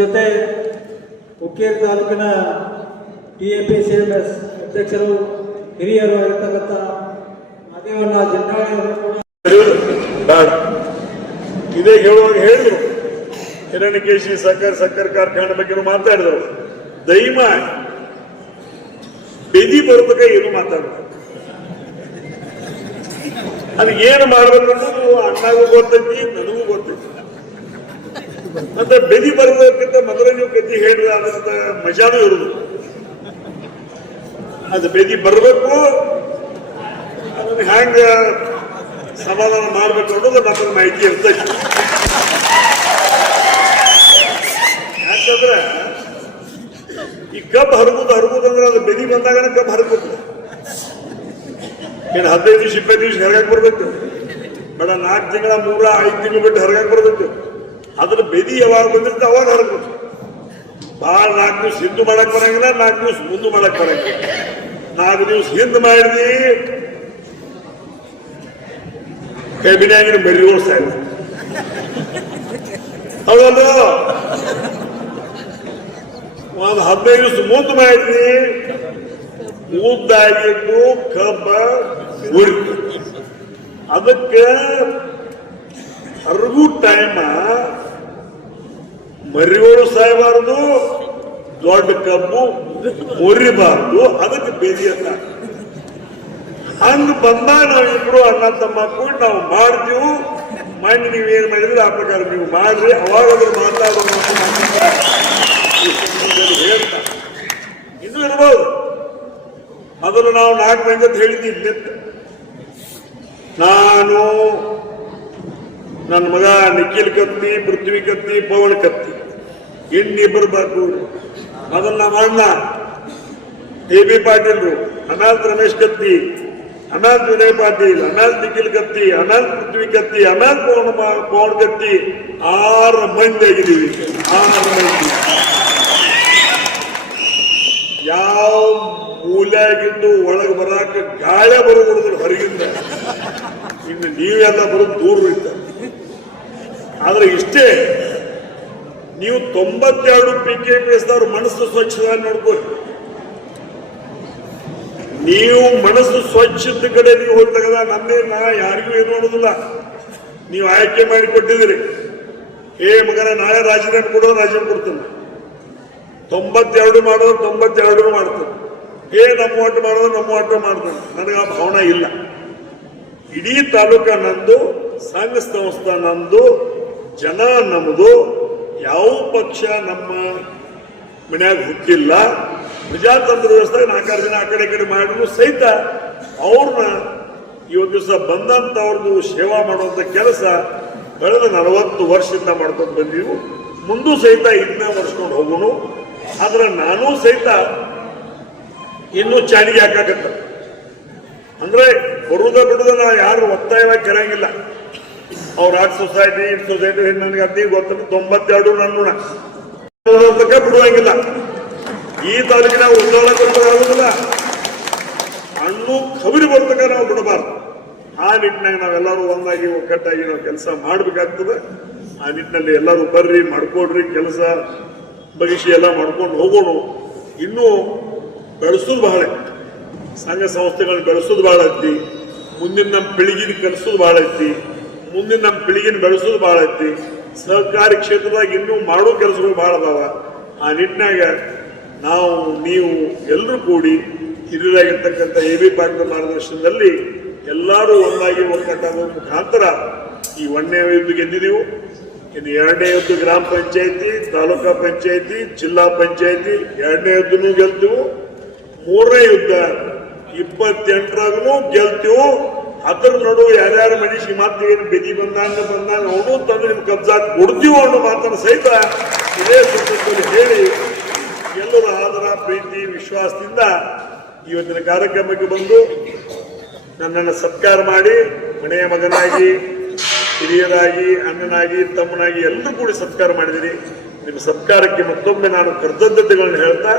ಜೊತೆ ಹುಕ್ಕೇರಿ ತಾಲೂಕಿನ TAPCMS ಅಧ್ಯಕ್ಷರು ಹಿರಿಯರು ಆಗಿರ್ತಕ್ಕಂಥ ಮಾದೇವಣ್ಣ ಜಿನ್ನಾಳಿ ಅವರು ಕೂಡ ಇದೇ ಹೇಳುವಾಗ ಹೇಳಿದ್ರು. ಹಿರಣ್ಯಕೇಶಿ ಸಕ್ಕರೆ ಕಾರ್ಖಾನೆ ಬಗ್ಗೆ ಮಾತಾಡಿದ್ರು. ದಯಮಾಡಿ ಬೆದಿ ಬರೋದಕ್ಕೆ ಏನು ಮಾತಾಡ್ತಾರೆ, ಅದು ಏನು ಮಾಡ್ಬೇಕು ಅನ್ನೋದು ಅಣ್ಣಗೂ ಗೊತ್ತೈತಿ, ನನಗೂ ಗೊತ್ತೈತಿ. ಮತ್ತೆ ಬೆದಿ ಬರೋದಕ್ಕಿಂತ ಮೊದಲೇ ನೀವು ಕತ್ತಿ ಹೇಳಿದ್ರೆ ಅದಂತ ಮಜಾನೂ ಇರುದು. ಅದು ಬೆದಿ ಬರಬೇಕು, ಅದನ್ನ ಹ್ಯಾಂಗ ಸಮಾಧಾನ ಮಾಡ್ಬೇಕು ಅನ್ನೋದು ನಮಗೆ ಮಾಹಿತಿ ಇರ್ತೈತಿ. ಯಾಕಂದ್ರೆ ಈ ಕಬ್ಬು ಹರಗುದಂದ್ರೆ ಅದು ಬೆದಿ ಬಂದಾಗ ಕಬ್ಬು ಹರಬೇಕು. ಏನು 15 ದಿವಸ 20 ದಿವಸ ಹೊರಗಾಕ್ ಬರ್ಬೇಕು ಬೇಡ, 4 ತಿಂಗಳ 3-5 ತಿಂಗಳು ಬಿಟ್ಟು ಹೊರಗಾಕ್ ಬರ್ಬೇಕು. ಅದ್ರ ಬೆದಿ ಯಾವಾಗ ಬಂದಿರುತ್ತೆ ಅವಾಗ ಹರಬೇಕು. ಭಾಳ 4 ದಿವಸ ಹಿಂದೂ ಮಾಡಕ್ ಬರಂಗಿಲ್ಲ, 4 ದಿವಸ ಮುಂದೆ ಮಾಡಕ್ ಬರಂಗಿಲ್ಲ. 4 ದಿವಸ ಹಿಂದೆ ಮಾಡಿದ್ವಿ ಕೈಬಿನಾಗಿನ ಬೆರಿಗೋಳು ಸಾಯ್ತು. ಹೌದಲ್ಲ, ಒಂದು 15 ದಿವಸ ಮುಂದೆ ಮಾಡಿದ್ವಿ ಉದ್ದಾಗಿದ್ದು ಕಬ್ಬ ಉಳಿತು. ಅದಕ್ಕೆ ಹರಗು ಟೈಮ ಮರಿಗೋಳು ಸಾಯಬಾರದು, ದೊಡ್ಡ ಕಬ್ಬು ಮುರಿಬಾರ್ದು, ಅದಕ್ಕೆ ಬೇದಿ ಅಂತ. ಹಂಗ ಬಂದಾಗ ನಾವು ಇಬ್ರು ಅಣ್ಣ ತಮ್ಮ ಕೂಡಿ ನಾವು ಮಾಡ್ತೀವಿ. ಮಣ್ಣು ನೀವೇನ್ ಮಾಡಿದ್ರೆ ಆ ಪ್ರಕಾರ ನೀವು ಮಾಡ್ರಿ, ಅವಾಗಾದ್ರೂ ಮಾತಾಡೋದು ಹೇಳ್ತಾ ಇದು ಇರ್ಬೋದು. ಮೊದಲು ನಾವು 4 ಮಂದಿ ಅಂತ ಹೇಳಿದ್ದೀವಿ. ನಾನು, ನನ್ನ ಮಗ ನಿಖಿಲ್ ಕತ್ತಿ, ಪೃಥ್ವಿ ಕತ್ತಿ, ಪವನ್ ಕತ್ತಿ, ಇನ್ನಿಬ್ಬರು ಬರ್ಕು. ಅದನ್ನ ನಮ್ಮ ಅಣ್ಣ AB ಪಾಟೀಲ್ರು, ಅನಾಥ್ ರಮೇಶ್ ಕತ್ತಿ, ಅನಾಥ್ ವಿನಯ್ ಪಾಟೀಲ್, ಅನಾಥ್ ನಿಖಿಲ್ ಕತ್ತಿ, ಅನಾಥ್ ಪೃಥ್ವಿ ಕತ್ತಿ, ಅನಾಥ್ ಪವನ್ ಕತ್ತಿ, 6 ಮಂದಿ ಆಗಿದ್ದೀವಿ. 6 ಮಂದಿ ಯಾವ ಮೂಲೆಯಾಗಿದ್ದು ಒಳಗೆ ಬರಾಕ ಗಾಳಿ ಬರೋದಿಲ್ಲ ಹೊರಗಿಂದ. ಇನ್ನು ನೀವೆಲ್ಲ ಬರೋದು ದೂರ ಇರ್ತಾರೆ. ಆದ್ರೆ ಇಷ್ಟೇ, ನೀವು 92 PKPSದವ್ರ ಮನಸ್ಸು ಸ್ವಚ್ಛವಾಗಿ ನೋಡ್ಕೊಳ್ಳಿ. ನೀವು ಮನಸ್ಸು ಸ್ವಚ್ಛದ ಕಡೆ ನೀವು ಹೋಗ್ತಾಗದ ನಾ ಯಾರಿಗೂ ಏನು ಅನ್ನೋದಿಲ್ಲ. ನೀವು ಆಯ್ಕೆ ಮಾಡಿ ಕೊಟ್ಟಿದ್ದೀರಿ. ಮಗನ ನಾಳೆ ರಾಜೀನಾಮೆ ಕೊಡೋದು ರಾಜೀನಾಮೆ ಕೊಡ್ತಾನೆ, 92 ಮಾಡೋದು 92 ಮಾಡ್ತಾನೆ, ನಮ್ಮ ಒಟ್ಟು ಮಾಡೋದು ನಮ್ಮ ಒಟ್ಟು ಮಾಡ್ತಾನೆ. ನನಗೆ ಆ ಭಾವನೆ ಇಲ್ಲ. ಇಡೀ ತಾಲೂಕ ನಂದು, ಸಂಘ ಸಂಸ್ಥಾ ನಂದು, ಜನ ನಮ್ಮದು. ಯಾವ ಪಕ್ಷ ನಮ್ಮ ಮನ್ಯಾಗ ಹುಟ್ಟಿಲ್ಲ. ಪ್ರಜಾತಂತ್ರ ವ್ಯವಸ್ಥೆ 4 ದಿನ ಆ ಕಡೆ ಈ ಕಡೆ ಮಾಡಿದ್ರು ಸಹಿತ ಅವ್ರನ್ನ ಇವತ್ತು ದಿವಸ ಬಂದಂತವ್ರದ್ದು ಸೇವಾ ಮಾಡುವಂತ ಕೆಲಸ ಕಳೆದ 40 ವರ್ಷದಿಂದ ಮಾಡ್ಕೊಂಡು ಬಂದೀವಿ. ಮುಂದೂ ಸಹಿತ ಇದನ್ನ ವರ್ಷಕೊಂಡು ಹೋಗೋಣ. ಆದ್ರೆ ನಾನು ಸಹಿತ ಇನ್ನೂ ಚಾಲಿಗೆ ಹಾಕಾಕತ್ತ. ಅಂದ್ರೆ ಬರುದ ಬಿಡುದ ನಾ ಯಾರು ಒತ್ತಾಯವಾಗಿ ಕೆರಂಗಿಲ್ಲ. ಅವ್ರ ಆರ್ಟ್ ಸೊಸೈಟಿ ನನಗೆ ಅತಿ ಗೊತ್ತ 92 ನನ್ನ ಬಿಡುವಂಗಿಲ್ಲ. ಈ ತಾಲೂಕಿನ ಉದ್ಯೋಗ ಆಗುದಿಲ್ಲ. ಹಣ್ಣು ಕಬರಿ ಬರ್ತಕ್ಕ ನಾವು ಬಿಡಬಾರ್ದು. ಆ ನಿಟ್ಟಿನಾಗ ನಾವೆಲ್ಲರೂ ಒಂದಾಗಿ ಒಕ್ಕಟ್ಟಾಗಿ ನಾವು ಕೆಲಸ ಮಾಡ್ಬೇಕಾಗ್ತದೆ. ಆ ನಿಟ್ಟಿನಲ್ಲಿ ಎಲ್ಲರೂ ಬರ್ರಿ, ಮಾಡ್ಕೊಡ್ರಿ, ಕೆಲಸ ಬಗಿಸಿ ಎಲ್ಲ ಮಾಡ್ಕೊಂಡು ಹೋಗೋಣ. ಇನ್ನೂ ಬೆಳೆಸೋದು ಬಹಳ, ಸಂಘ ಸಂಸ್ಥೆಗಳನ್ನ ಬೆಳೆಸೋದು ಬಹಳ ಐತಿ. ಮುಂದಿನ ನಮ್ಮ ಪೀಳಿಗೆನ ಕಲಿಸೋದು ಬಹಳ ಐತಿ. ಮುಂದಿನ ನಮ್ಮ ಪೀಳಿಗೆನ ಬೆಳೆಸೋದು ಬಹಳ ಐತಿ. ಸಹಕಾರಿ ಕ್ಷೇತ್ರದಾಗ ಇನ್ನೂ ಮಾಡೋ ಕೆಲಸಗಳು ಬಹಳ ಅದಾವ. ಆ ನಿಟ್ಟಿನಾಗ ನಾವು ನೀವು ಎಲ್ಲರೂ ಕೂಡಿ ಹಿರಿಯರಾಗಿರ್ತಕ್ಕಂಥ AB ಪಾಟೀಲ್ ಮಾರ್ಗದರ್ಶನದಲ್ಲಿ ಎಲ್ಲರೂ ಒಂದಾಗಿ ಒಕ್ಕಟ್ಟಾಗುವ ಮುಖಾಂತರ ಈ 1ನೇ ಯುದ್ಧ ಗೆದ್ದಿದ್ದೀವಿ. ಇನ್ನು 2ನೇ ಯುದ್ಧ ಗ್ರಾಮ ಪಂಚಾಯತಿ, ತಾಲೂಕಾ ಪಂಚಾಯತಿ, ಜಿಲ್ಲಾ ಪಂಚಾಯತಿ 2ನೇ ಯುದ್ಧನೂ ಗೆಲ್ತೀವಿ. 3ನೇ ಯುದ್ಧ 28ರಾಗೂ ಗೆಲ್ತೀವಿ. ಅದ್ರ ನಡುವೆ ಯಾರ್ಯಾರ ಮನುಷ್ಯ ಮತ್ತೆ ಏನು ಬೆದಿ ಬಂದಾಗ ಅವನು ತಂದು ನಿಮ್ ಕಬ್ಜಾ ಕೊಡ್ತೀವೋ ಅನ್ನೋ ಮಾತನ್ನು ಸಹಿತ ಇದೇ ಸಂದರ್ಭದಲ್ಲಿ ಹೇಳಿ ಎಲ್ಲರೂ ಆದರ ಪ್ರೀತಿ ವಿಶ್ವಾಸದಿಂದ ಇವತ್ತಿನ ಕಾರ್ಯಕ್ರಮಕ್ಕೆ ಬಂದು ನನ್ನನ್ನು ಸತ್ಕಾರ ಮಾಡಿ ಮನೆಯ ಮಗನಾಗಿ, ಹಿರಿಯರಾಗಿ, ಅಣ್ಣನಾಗಿ, ತಮ್ಮನಾಗಿ ಎಲ್ಲರೂ ಕೂಡಿ ಸತ್ಕಾರ ಮಾಡಿದಿರಿ. ನಿಮ್ಮ ಸತ್ಕಾರಕ್ಕೆ ಮತ್ತೊಮ್ಮೆ ನಾನು ಕೃತಜ್ಞತೆಗಳನ್ನು ಹೇಳ್ತಾ